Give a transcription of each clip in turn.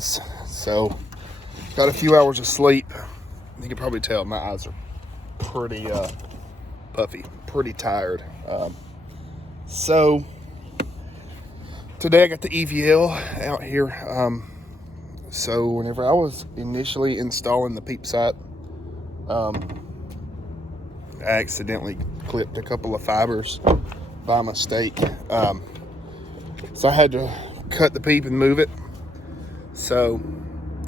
guys. So, got a few hours of sleep. You can probably tell my eyes are pretty puffy, pretty tired. So, today I got the EVL out here. So, whenever I was initially installing the peep sight, I accidentally clipped a couple of fibers by mistake. So I had to cut the peep and move it. So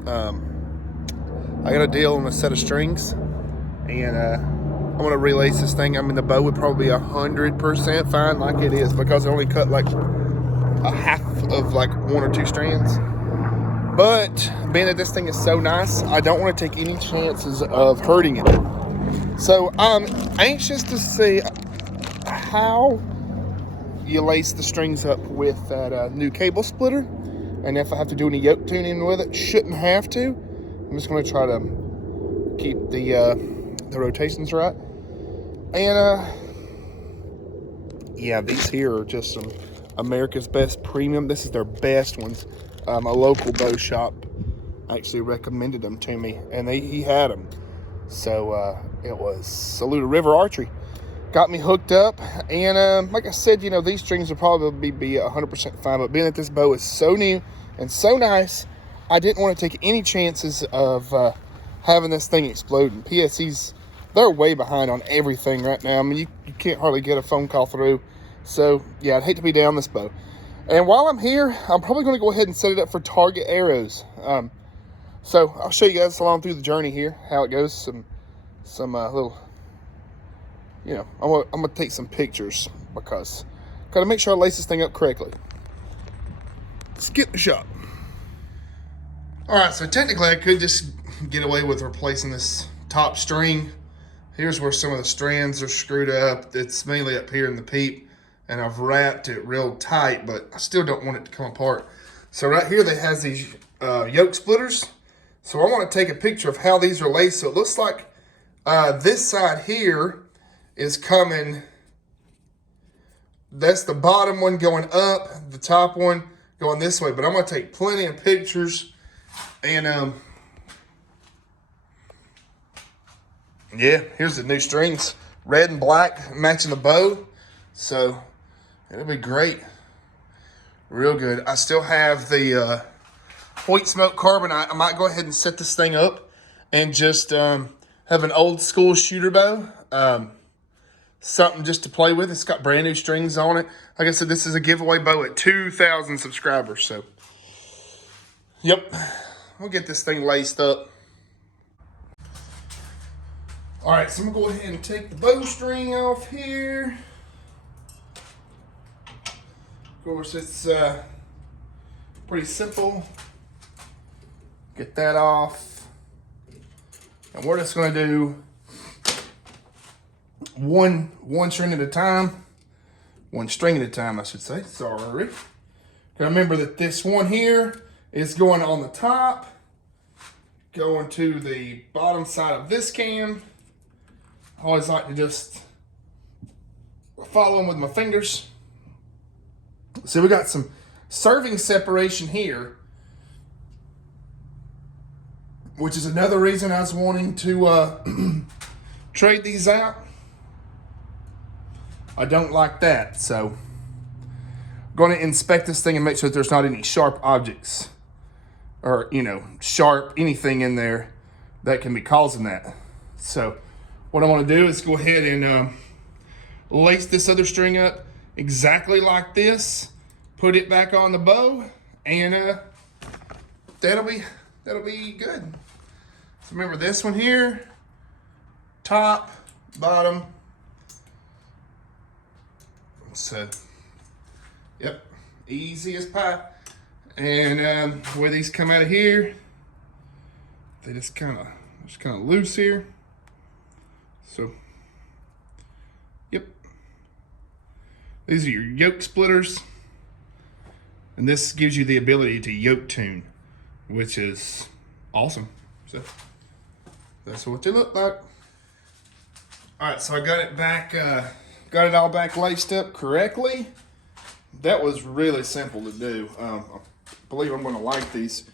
I got a deal on a set of strings, and I'm gonna relace this thing. I mean, the bow would probably be 100% fine like it is, because I only cut like a half of like one or two strands. But being that this thing is so nice, I don't want to take any chances of hurting it. So I'm anxious to see how you lace the strings up with that new cable splitter, and if I have to do any yoke tuning with it. Shouldn't have to. I'm just going to try to keep the rotations right. And yeah, these here are just some America's Best Premium. This is their best ones. A local bow shop actually recommended them to me, and he had them. So it was Saluda River Archery. Got me hooked up, and like I said, you know, these strings will probably be 100% fine, but being that this bow is so new and so nice, I didn't want to take any chances of having this thing exploding. PSEs, they're way behind on everything right now. I mean, you can't hardly get a phone call through. So yeah, I'd hate to be down this bow. And while I'm here, I'm probably going to go ahead and set it up for target arrows. So I'll show you guys along through the journey here, how it goes. Some little, you know, I'm gonna take some pictures, because gotta make sure I lace this thing up correctly. Let's get in the shop. All right, so technically I could just get away with replacing this top string. Here's where some of the strands are screwed up. It's mainly up here in the peep, and I've wrapped it real tight, but I still don't want it to come apart. So right here they has these yoke splitters. So I want to take a picture of how these are laced. So it looks like this side here is coming, that's the bottom one going up, the top one going this way. But I'm going to take plenty of pictures, and yeah, here's the new strings, red and black, matching the bow. So it'll be great, real good. I still have the Hoyt Smoke Carbonite. I might go ahead and set this thing up and just have an old school shooter bow. Something just to play with. It's got brand new strings on it. Like I said, this is a giveaway bow at 2,000 subscribers. So, yep, we'll get this thing laced up. All right, so I'm gonna go ahead and take the bowstring off here. Of course, it's pretty simple. Get that off. And we're just gonna do one string at a time. One string at a time, I should say. Sorry. Gotta remember that this one here is going on the top, going to the bottom side of this cam. I always like to just follow them with my fingers. So we got some serving separation here, which is another reason I was wanting to trade these out. I don't like that, so I'm going to inspect this thing and make sure that there's not any sharp objects or, you know, sharp anything in there that can be causing that. So what I want to do is go ahead and lace this other string up exactly like this, put it back on the bow, and that'll be good. So remember this one here, top, bottom. So, yep, easy as pie. And where these come out of here, they just kind of loose here. So, yep, these are your yoke splitters, and this gives you the ability to yoke tune, which is awesome. So that's what they look like. All right, so I got it back. Got it all back laced up correctly. That was really simple to do. I believe I'm going to like these.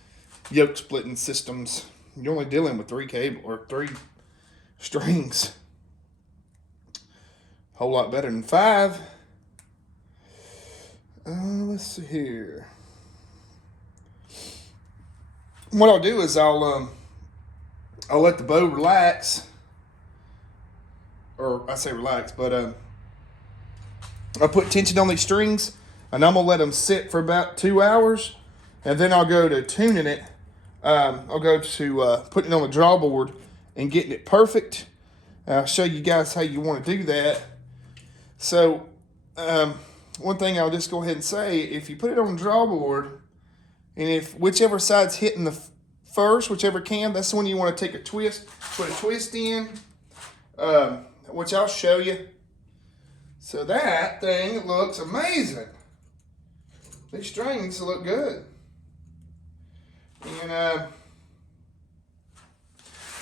yoke splitting systems. You're only dealing with 3 strings. A whole lot better than 5. Let's see here. What I'll do is I'll let the bow relax, or I say relax, but I'll put tension on these strings, and I'm gonna let them sit for about 2 hours, and then I'll go to tuning it. I'll go to putting it on the drawboard and getting it perfect. I'll show you guys how you want to do that. So, one thing I'll just go ahead and say, if you put it on the drawboard, and if whichever side's hitting the first, whichever cam, that's the one you want to take a twist, put a twist in, which I'll show you. So that thing looks amazing. These strings look good. And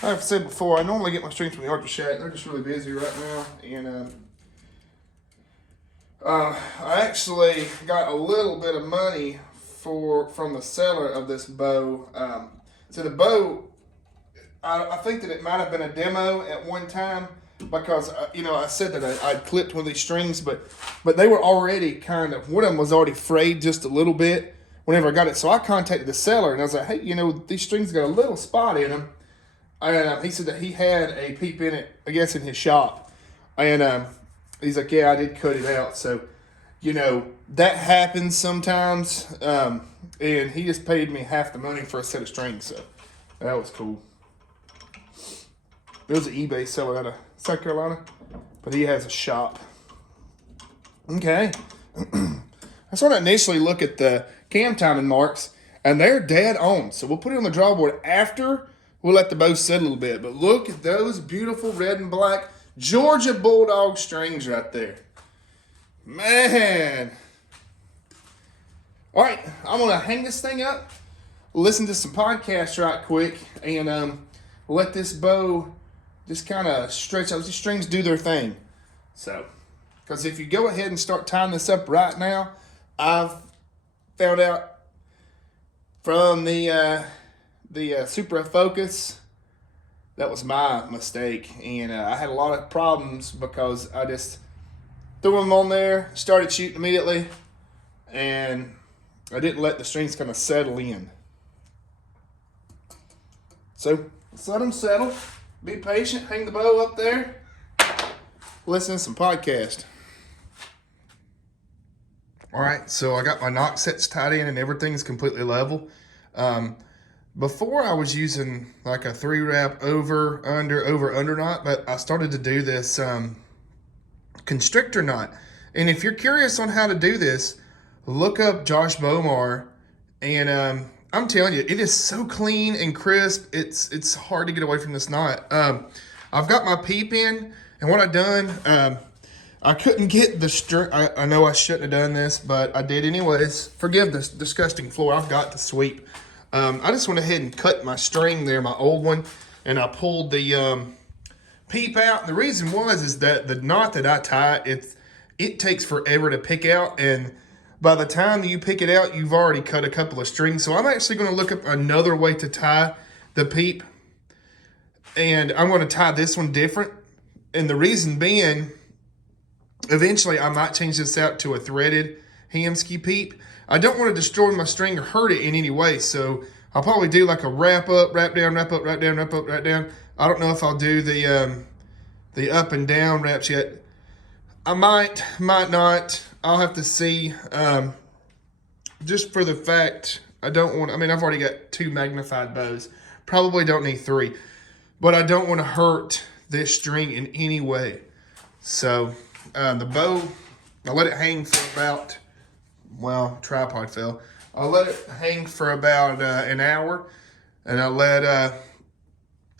like I've said before, I normally get my strings from the Archer Shack. They're just really busy right now. And I actually got a little bit of money from the seller of this bow. So the bow, I think that it might have been a demo at one time, because I said that I'd clipped one of these strings, but they were already one of them was already frayed just a little bit whenever I got it. So I contacted the seller and I was like, hey, these strings got a little spot in them. And he said that he had a peep in it, I guess, in his shop. And he's like, yeah, I did cut it out. So, that happens sometimes. And he just paid me half the money for a set of strings. So that was cool. It was an eBay seller out of South Carolina, but he has a shop. Okay. I sort of initially look at the cam timing marks, and they're dead on. So we'll put it on the drawboard after we'll let the bow sit a little bit. But look at those beautiful red and black Georgia Bulldog strings right there. Man. All right, I'm going to hang this thing up, listen to some podcasts right quick, and let this bow just kind of stretch out. These strings do their thing. So, because if you go ahead and start tying this up right now, I've found out from the Super Focus, that was my mistake. And I had a lot of problems because I just threw them on there, started shooting immediately, and I didn't let the strings kind of settle in. So let's let them settle. Be patient. Hang the bow up there. Listen to some podcast. All right, so I got my knock sets tied in and everything's completely level. Before I was using like a 3-wrap over, under knot, but I started to do this constrictor knot. And if you're curious on how to do this, look up Josh Bomar, and I'm telling you, it is so clean and crisp. It's hard to get away from this knot. I've got my peep in, and what I've done, I couldn't get the string. I know I shouldn't have done this, but I did anyways. Forgive this disgusting floor. I've got to sweep. I just went ahead and cut my string there, my old one, and I pulled the peep out. And the reason is that the knot that I tie, it takes forever to pick out, and by the time you pick it out, you've already cut a couple of strings. So I'm actually going to look up another way to tie the peep, and I'm going to tie this one different. And the reason being, eventually I might change this out to a threaded Hamskea peep. I don't want to destroy my string or hurt it in any way, so I'll probably do like a wrap up, wrap down, wrap up, wrap down, wrap up, wrap down. I don't know if I'll do the up and down wraps yet. I might not. I'll have to see. Just for the fact, I've already got 2 magnified bows. Probably don't need 3. But I don't want to hurt this string in any way. So, the bow, I let it hang for about, tripod fell. I'll let it hang for about an hour. And I'll let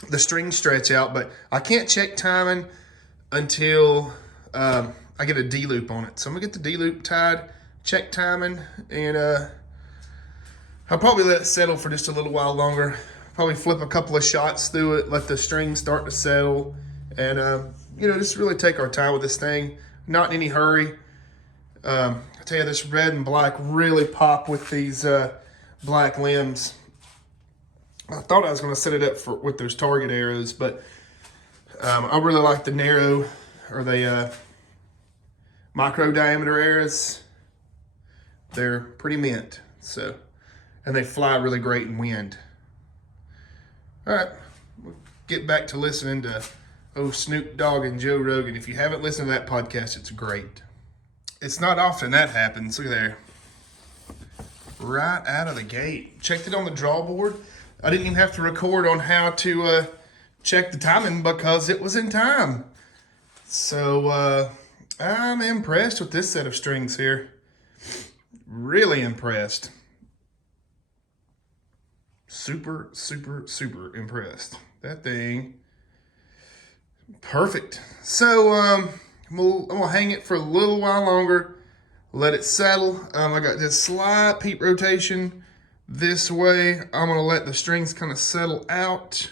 the string stretch out. But I can't check timing until I get a D-loop on it. So I'm going to get the D-loop tied, check timing, and I'll probably let it settle for just a little while longer. Probably flip a couple of shots through it, let the string start to settle, and just really take our time with this thing. Not in any hurry. I tell you, this red and black really pop with these black limbs. I thought I was going to set it up with those target arrows, but I really like the narrow or the micro diameter arrows. They're pretty mint, so, and they fly really great in wind. All right, we'll get back to listening to Snoop Dogg and Joe Rogan. If you haven't listened to that podcast, it's great. It's not often that happens. Look there. Right out of the gate. Checked it on the draw board. I didn't even have to record on how to check the timing because it was in time. So I'm impressed with this set of strings here. Really impressed. Super, super, super impressed. That thing, perfect. So I'm gonna hang it for a little while longer, let it settle. I got this slight peak rotation this way. I'm gonna let the strings kind of settle out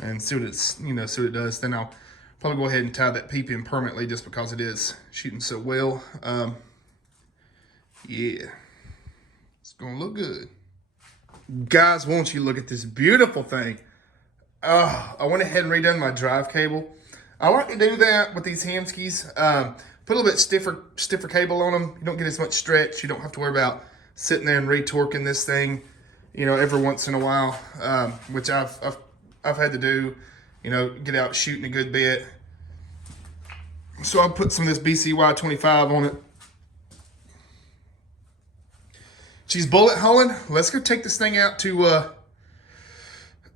and see what it's, see what it does. Then I'll probably go ahead and tie that peep in permanently just because it is shooting so well. Yeah, it's gonna look good. Guys, won't you look at this beautiful thing? I went ahead and redone my drive cable. I like to do that with these Hamskys. Put a little bit stiffer cable on them. You don't get as much stretch. You don't have to worry about sitting there and retorquing this thing, every once in a while, which I've had to do, get out shooting a good bit. So I'll put some of this BCY 25 on it. She's bullet holing. Let's go take this thing out to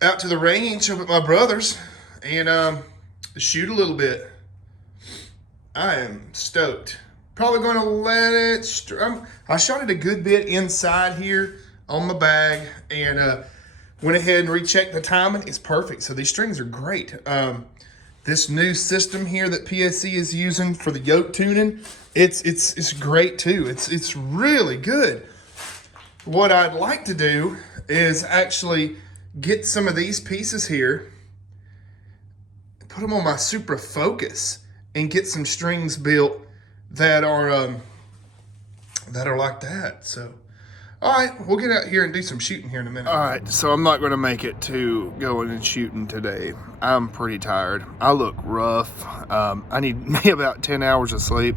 the range up at my brother's and shoot a little bit. I am stoked. Probably going to let it. I shot it a good bit inside here on my bag and went ahead and rechecked the timing. It's perfect. So these strings are great. This new system here that PSE is using for the yoke tuning, it's great too. It's really good. What I'd like to do is actually get some of these pieces here, put them on my Supra Focus, and get some strings built that are like that. So, all right, we'll get out here and do some shooting here in a minute. All right, so I'm not going to make it to going and shooting today. I'm pretty tired. I look rough. I need about 10 hours of sleep.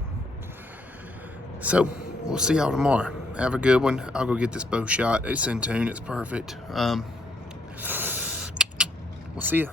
So we'll see y'all tomorrow. Have a good one. I'll go get this bow shot. It's in tune. It's perfect. We'll see you.